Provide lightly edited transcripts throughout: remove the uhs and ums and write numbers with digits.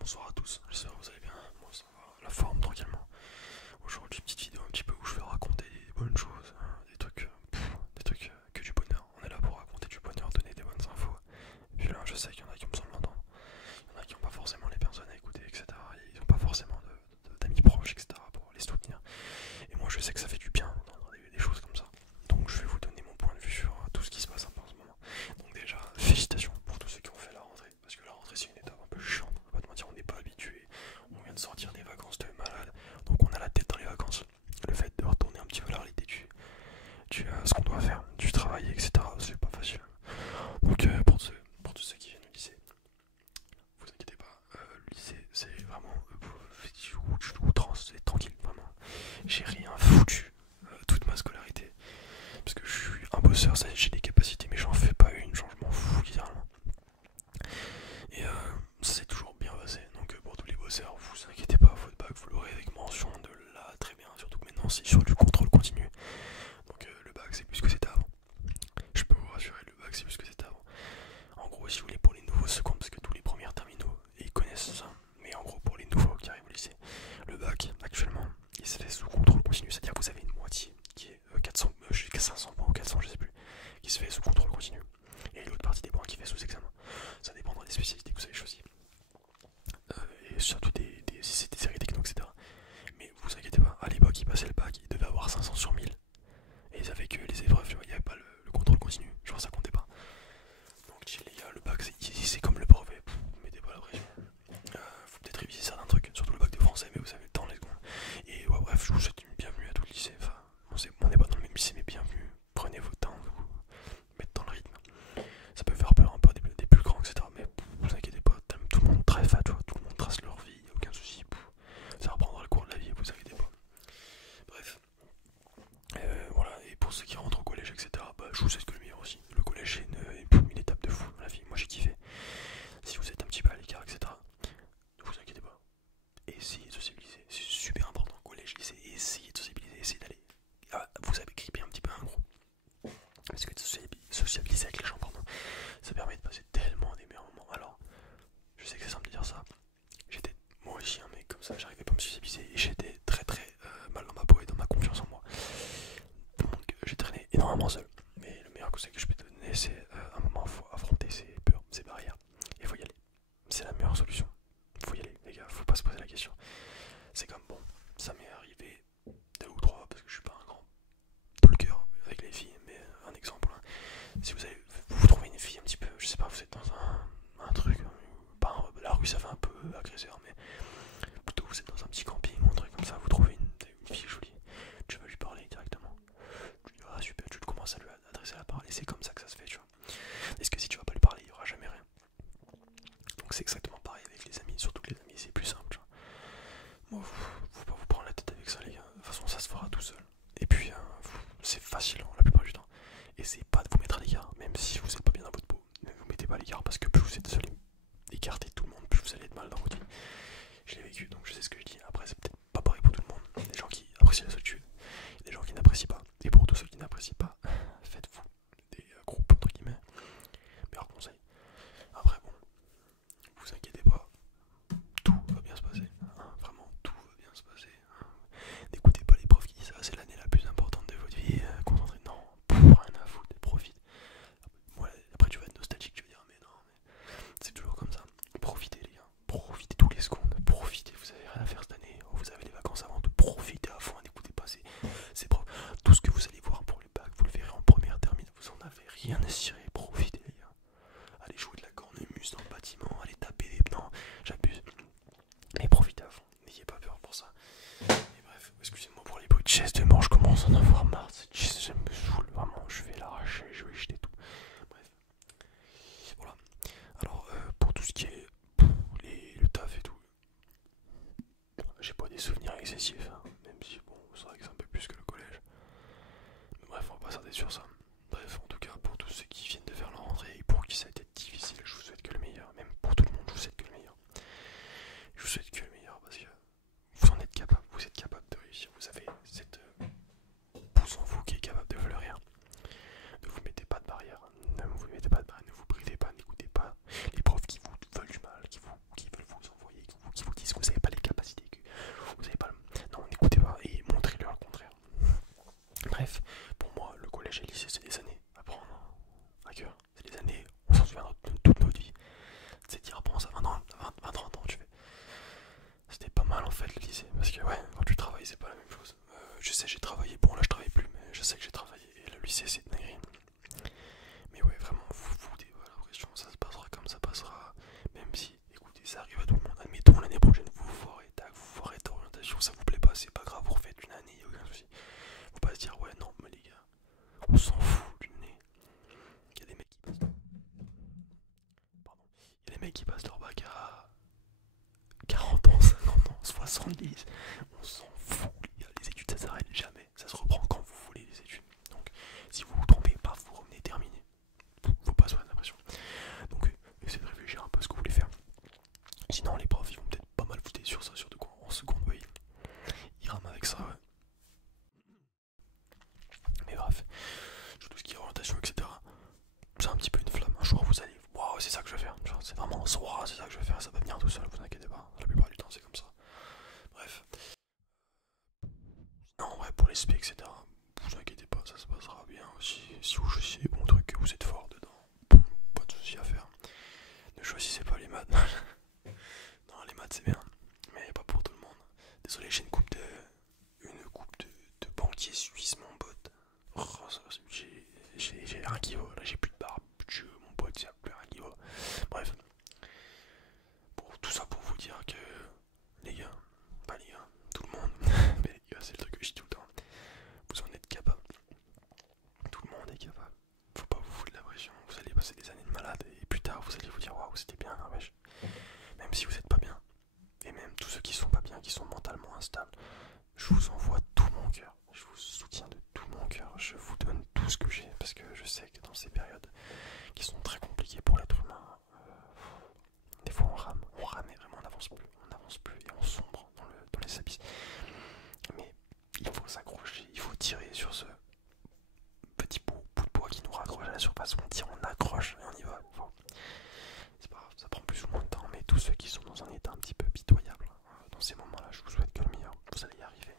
Bonsoir à tous, j'espère que vous allez bien, moi ça va, la forme tranquillement. Aujourd'hui petite vidéo un petit peu où je vais raconter des bonnes choses, hein, des trucs que du bonheur. On est là pour raconter du bonheur, donner des bonnes infos. Et puis là je sais qu'il y en a qui ont besoin de l'entendre, il y en a qui n'ont pas forcément les personnes à écouter, etc. Et ils n'ont pas forcément d'amis proches, etc. pour les soutenir. Et moi je sais que ça fait du bien d'entendre des choses comme ça. Donc je vais vous donner mon point de vue sur tout ce qui se passe un peu en ce moment. Donc déjà, félicitations pour tous ceux qui ont fait la rentrée, parce que la rentrée c'est une étape un peu chiante, on va pas te mentir, on n'est pas habitué, on vient de sortir des vacances de malade, donc on a la tête dans les vacances. Le fait de retourner un petit peu à la réalité ce qu'on doit faire, du travail, etc., c'est pas facile. Donc pour tous ceux qui viennent au lycée, vous inquiétez pas, le lycée c'est vraiment outrance, c'est tranquille, vraiment. J'ai rien foutu toute ma scolarité, parce que je suis un bosseur, ça j'ai des capacités, mais j'en fais pas une, genre je m'en fous littéralement. Et ça s'est toujours bien passé, donc pour tous les bosseurs, vous inquiétez pas, votre bac vous l'aurez avec mention de là, très bien, surtout que maintenant c'est sur du contrôle continu. Donc le bac c'est plus ce que c'était avant. Je peux vous rassurer, le bac c'est plus ce que c'était avant. En gros, si vous voulez, pour les nouveaux secondes, parce que tous les premiers terminaux, ils connaissent ça, mais en gros pour les nouveaux qui arrivent au lycée, le bac actuellement, il se fait sous contrôle continu, c'est-à-dire que vous avez une moitié qui est 400, jusqu'à 500 points ou 400 je sais plus, qui se fait sous contrôle continu, et l'autre partie des points qui fait sous examen. Ça dépendra des spécialités que vous avez choisies, et surtout si c'est des séries techno, etc. Mais vous inquiétez pas, à l'époque ils passaient le bac, ils devaient avoir 500 sur 1000, et ils avaient que les épreuves, tu vois, il n'y avait pas le contrôle continu, genre ça comptait pas. Donc chill les gars, le bac c'est comme le brevet, vous mettez pas la pression. Faut peut-être réviser certains trucs, surtout le bac de français, mais vous avez le temps, les secondes. Et ouais, bref, je vous souhaite une bienvenue à tout le lycée. Enfin, on n'est pas dans le même lycée, mais bienvenue. Prenez votre temps, vous mettre dans le rythme. Ça peut faire peur un peu des plus grands, etc. Mais vous inquiétez pas, tout le monde trace, tu vois, tout le monde trace leur vie, aucun souci. Ça reprendra le cours de la vie, vous inquiétez pas. Bref, voilà, et pour ceux qui rentrent au collège, etc., bah, je vous souhaite que le meilleur aussi. Le collège, c'est une étape de fou dans la vie. Moi, j'ai kiffé. Si vous êtes un petit peu à l'écart, etc., ne vous inquiétez pas. Essayez de sociabiliser, c'est super important. Collège, lycée, essayez de sociabiliser, essayez d'aller. Vous avez grippé un petit peu un gros. Parce que de sociabiliser avec les gens, pardon, ça permet de passer tellement des meilleurs moments. Alors, je sais que c'est simple de dire ça. J'étais moi aussi un mec comme ça, j'arrivais pas à me sociabiliser et j'étais très mal dans ma peau et dans ma confiance en moi. Donc j'ai traîné énormément seul. Mais le meilleur conseil que je peux te donner, c'est à un moment, il faut affronter ses peurs, ses barrières. Et il faut y aller. C'est la meilleure solution. Faut y aller, les gars, faut pas se poser la question. C'est comme bon, ça m'est arrivé 2 ou 3 parce que je suis pas un grand talker avec les filles, mais un exemple, hein. Si vous trouvez une fille un petit peu, je sais pas, vous êtes dans un truc, la rue ça fait un peu agresseur, mais plutôt vous êtes dans un petit camping ou un truc comme ça, vous trouvez une fille jolie, tu vas lui parler directement. Tu dis ah super, tu commences à lui adresser la parole et c'est comme ça que ça se fait, tu vois. Est-ce que si tu vas pas lui parler, il y aura jamais rien. Donc c'est exactement pareil avec les amis, surtout que les amis c'est plus simple, tu vois. Moi, faut pas vous prendre la tête avec ça, les gars. De toute façon, ça se fera tout seul. Et puis, c'est facile la plupart du temps. Essayez pas de vous mettre à l'écart, même si vous êtes pas bien dans votre peau. Ne vous mettez pas à l'écart parce que plus vous êtes seul, écartez tout le monde, plus vous allez être mal dans votre vie. Je l'ai vécu, donc je sais ce que je dis. Après, c'est peut-être pas pareil pour tout le monde. Il y a des gens qui apprécient la solitude, il y a des gens qui n'apprécient pas. Et pour tous ceux qui n'apprécient pas, faites-vous des groupes entre guillemets. Meilleur conseil. Après, bon, vous inquiétez pas, tout va bien se passer, hein. Vraiment tout va bien se passer, hein. N'écoutez pas les profs qui disent ah, c'est l'année la plus importante de votre vie, concentrez, non, rien à foutre, profite. Moi, après tu vas être nostalgique, tu vas dire mais non, mais c'est toujours comme ça. Profitez les gars, profitez tous les secondes, profitez, vous avez rien à faire cette année, vous avez les vacances avant tout, profitez à fond, n'écoutez pas ces profs. Tout ce que vous allez voir pour le bac, vous le verrez en première termine, vous en avez rien à cirer, profitez les gars. Allez jouer de la cornemuse dans le bâtiment, allez taper des pneus, j'abuse. Mais profitez à fond, n'ayez pas peur pour ça. Et bref, excusez-moi pour les bruits de chaises de mort, je commence à en avoir marre. Cette chaise, ça me saoule vraiment, je vais l'arracher, je vais jeter tout. Bref, voilà. Alors, pour tout ce qui est le taf et tout, j'ai pas des souvenirs excessifs, hein, même si bon, c'est vrai que c'est un peu plus que le collège. Mais bref, on va pas s'arrêter sur ça. Bref, en tout cas, pour tous ceux qui viennent de faire leur rentrée et pour qui ça a été difficile, je vous souhaite que le meilleur. Même pour tout le monde, je vous souhaite que le meilleur. Je vous souhaite que le meilleur parce que vous en êtes capable, vous êtes capable de réussir. Vous avez cette pousse en vous qui est capable de fleurir. Ne vous mettez pas de barrière, ne vous mettez pas de barrière, ne vous privez pas, n'écoutez pas les profs qui vous veulent du mal, qui veulent vous envoyer, qui 70. On s'en fout, les gars. Les études, ça s'arrête jamais. Ça se reprend quand vous voulez, les études. Donc, si vous vous trompez, paf, vous revenez terminé. Faut pas se mettre la pression. Donc, essayez de réfléchir un peu à ce que vous voulez faire. Sinon, les profs, ils vont peut-être pas mal voter sur ça, surtout quoi, en seconde, oui. Ils rament avec ça, ouais. Mais bref, sur tout ce qui est orientation, etc. C'est un petit peu une flamme. Un jour, vous allez, waouh, c'est ça que je vais faire. C'est vraiment, waouh, c'est ça que je vais faire. Ça va venir tout seul, vous inquiétez pas. La plupart du temps, c'est comme ça. Bref. Non, ouais, pour les specs, etc. Vous inquiétez pas, ça se passera bien. Si vous choisissez les bons trucs, que vous êtes fort dedans, pas de soucis à faire. Ne choisissez pas les maths. Non, les maths c'est bien, mais pas pour tout le monde. Désolé, j'ai une coupe de banquier suisse, mon pote. Oh, j'ai rien qui va, là j'ai plus de barbe, plus de cheveux, mon pote, il n'y a plus rien qui va. Bref, tout ça pour vous dire que les gars, pas les gars, tout le monde, mais les gars, c'est le truc que je dis tout le temps, vous en êtes capable. Tout le monde est capable. Faut pas vous foutre de la pression, vous allez passer des années de malade et plus tard vous allez vous dire waouh, c'était bien, hein, wesh. Même si vous êtes pas bien, et même tous ceux qui sont pas bien, qui sont mentalement instables, je vous envoie tout mon cœur, je vous soutiens de tout mon cœur, je vous donne tout ce que j'ai, parce que je sais que dans ces périodes qui sont très compliquées pour l'être humain, des fois on rame et vraiment on n'avance plus et on sombre dans les abysses. Mais il faut s'accrocher, il faut tirer sur ce petit bout de bois qui nous raccroche à la surface, on tire, on accroche et on y va. C'est pas grave, ça prend plus ou moins de temps, mais tous ceux qui sont dans un état un petit peu pitoyable, dans ces moments-là, je vous souhaite que le meilleur, vous allez y arriver.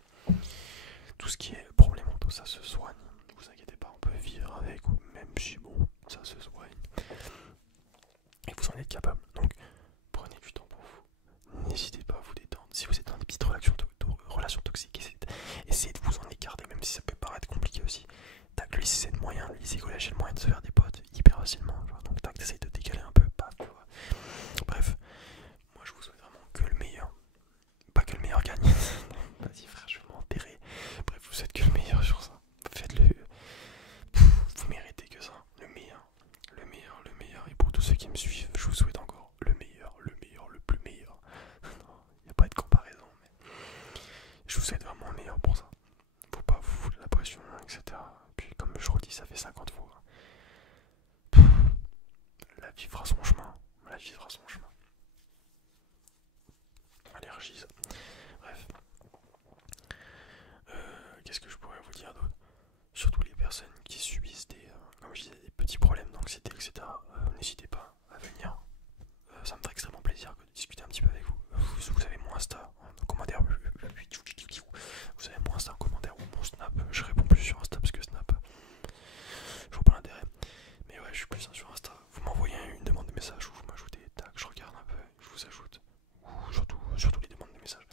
Tout ce qui est problème mentaux, ça se soigne, ne vous inquiétez pas, on peut vivre avec, ou même si bon, ça se soigne. Et vous en êtes capable, donc prenez du temps pour vous, n'hésitez pas à vous détendre. Si vous êtes dans des petites relations toxiques, essayez de vous en écarter, même si ça peut paraître compliqué aussi. Tac, lui c'est le moyen, lui c'est collège, c'est le moyen de se faire des potes hyper facilement, donc tac, t'essayes de décaler un peu, pas, tu vois. Bref, moi je vous souhaite vraiment que le meilleur, pas que le meilleur gagne. Vas-y frère, je vais m'enterrer. Bref, vous souhaite que le meilleur sur ça, faites-le, vous méritez que ça, le meilleur, le meilleur, le meilleur. Et pour tous ceux qui me suivent, je vous souhaite encore le meilleur, le plus meilleur. Non, il n'y a pas de comparaison, mais je vous souhaite vraiment le meilleur pour ça. Faut pas vous foutre la pression, etc. Puis comme je redis, ça fait 50 fois. La vie fera son chemin. La vie fera son chemin. Allergie, ça. Bref. Qu'est-ce que je pourrais vous dire d'autre? Surtout les personnes qui subissent comme je disais, des petits problèmes d'anxiété, etc. N'hésitez pas à venir. Ça me ferait extrêmement plaisir de discuter un petit peu avec vous. Vous avez mon Insta en commentaire. Vous avez mon Insta en commentaire ou mon Snap. Je réponds plus sur Insta parce que Snap, je vois pas l'intérêt. Mais ouais, je suis plus sur Insta. Vous m'envoyez une demande de message ou vous m'ajoutez. Tac, je regarde un peu, je vous ajoute. Ou surtout les demandes de messages.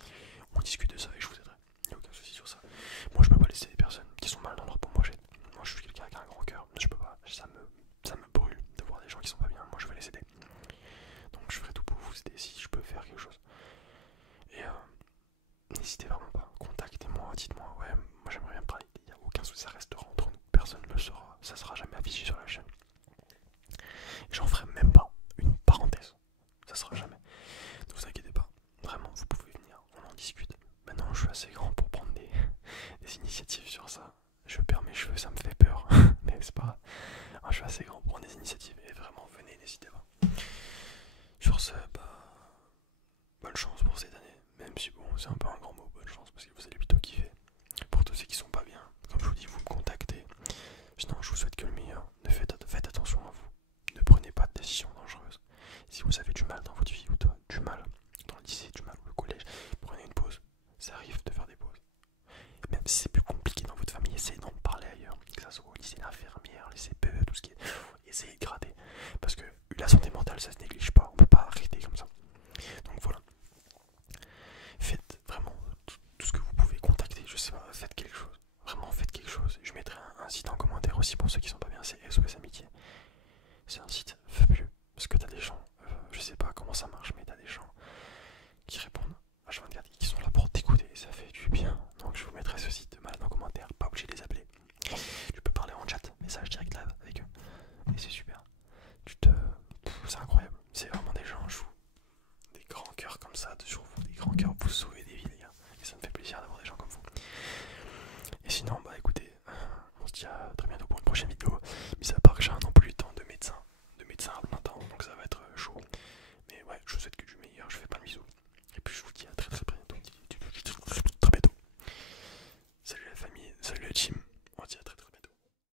On discute de ça et je vous aiderai. Il n'y a aucun souci sur ça. Moi, je peux pas laisser des personnes qui sont mal dans leur peau. Moi, je suis quelqu'un qui a un grand cœur. Je peux pas. Ça me brûle de voir des gens qui sont pas bien. Moi, je vais les aider. Donc, je ferai tout pour vous aider si je peux faire quelque chose. Et n'hésitez vraiment pas. Contactez-moi, dites-moi. Ouais, moi, j'aimerais bien parler. Il n'y a aucun souci. Ça restera entre nous. Personne ne le saura. Ça sera jamais affiché sur la chaîne. Et j'en ferai même pas une parenthèse. Ça sera jamais. Ne vous inquiétez pas. Vraiment, vous pouvez venir. On en discute. Maintenant, je suis assez grand pour prendre des initiatives sur ça. Je perds mes cheveux, ça me fait peur. Mais c'est pas grave. Je suis assez grand pour prendre des initiatives. Et vraiment, venez, n'hésitez pas. Sur ce, bonne chance pour cette année. Même si bon, c'est un peu un grand mot, bonne chance, parce que vous allez plutôt kiffer. Pour tous ceux qui sont pas bien, comme je vous dis, vous me contactez. Sinon, je vous souhaite que le meilleur. Faites attention à vous. Ne prenez pas de décisions dangereuses. Si vous avez du mal dans votre vie, ou du mal dans le lycée, du mal au collège, prenez une pause. Ça arrive de faire des pauses. Même si c'est plus compliqué dans votre famille, essayez d'en parler ailleurs. Que ça soit au lycée d'infirmière, lycée PE, tout ce qui est. Essayez de gratter. Parce que la santé mentale, ça se néglige pas. On peut pas arrêter comme ça. Donc voilà. Faites vraiment tout ce que vous pouvez. Contacter, je sais pas, faites quelque chose. Vraiment, faites quelque chose. Je mettrai un site en commentaire aussi pour ceux qui sont pas bien, c'est SOS Amitié. C'est un site fabuleux. Parce que t'as des gens, je sais pas comment ça marche, mais t'as des gens Salut la team.